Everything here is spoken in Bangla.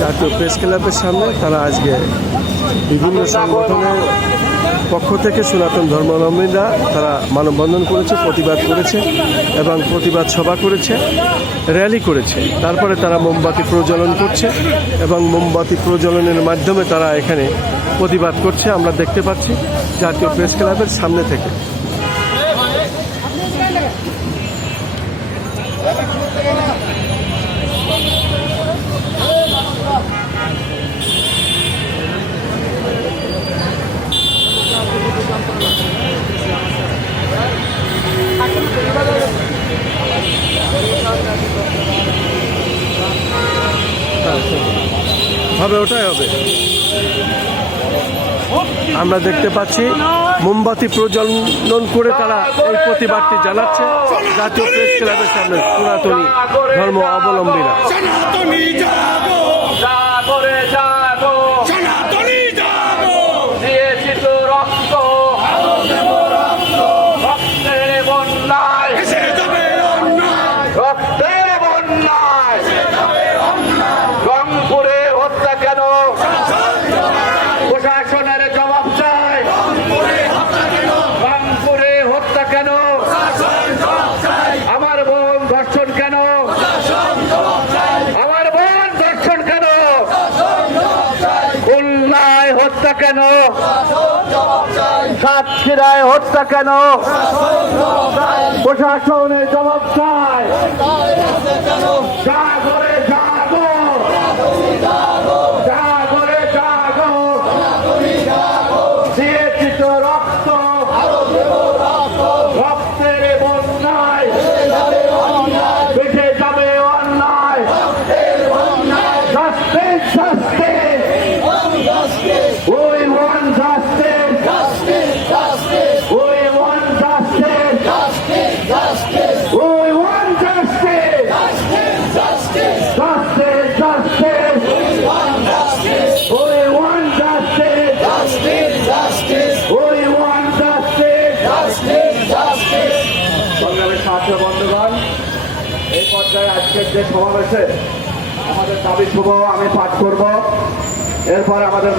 জাতীয় প্রেস ক্লাবের সামনে তারা আজকে বিভিন্ন সংগঠনের পক্ষ থেকে সনাতন ধর্মাবলম্বীরা তারা মানববন্ধন করেছে, প্রতিবাদ করেছে এবং প্রতিবাদ সভা করেছে, র্যালি করেছে। তারপরে তারা মোমবাতি প্রজ্বলন করছে এবং মোমবাতি প্রজ্বলনের মাধ্যমে তারা এখানে প্রতিবাদ করছে। আমরা দেখতে পাচ্ছি জাতীয় প্রেস ক্লাবের সামনে থেকে। হবে, ওটাই হবে। আমরা দেখতে পাচ্ছি মোমবাতি প্রজ্বলন করে তারা এই প্রতিবাদটি জানাচ্ছে জাতীয় প্রেস ক্লাবের সামনে সনাতনী ধর্ম অবলম্বীরা। রংপুরে হত্যা কেন? প্রশাসনের জবাব চাই। রংপুরে হত্যা কেন? আমার বোন ধর্ষণ কেন? আমার বোন ধর্ষণ কেন? খুলনায় হত্যা কেন? সাতক্ষীরায় হত্যা কেন? প্রশাসনের জবাব চাই। জাগরে জাগো, জাগরে জাগো, দিয়েছি তো রক্ত, রক্তের বন্যায় বেঁচে যাবে অন্যায়। Justice, justice, we want justice, we want justice, we want justice, justice, justice, we want justice, we want justice. সংগ্রামের ছাত্র বন্ধুগণ, এই পর্যায়ে আজকের যে সমাবেশে আমাদের দাবি শুভ আমি পাঠ করব। এরপরে আমাদের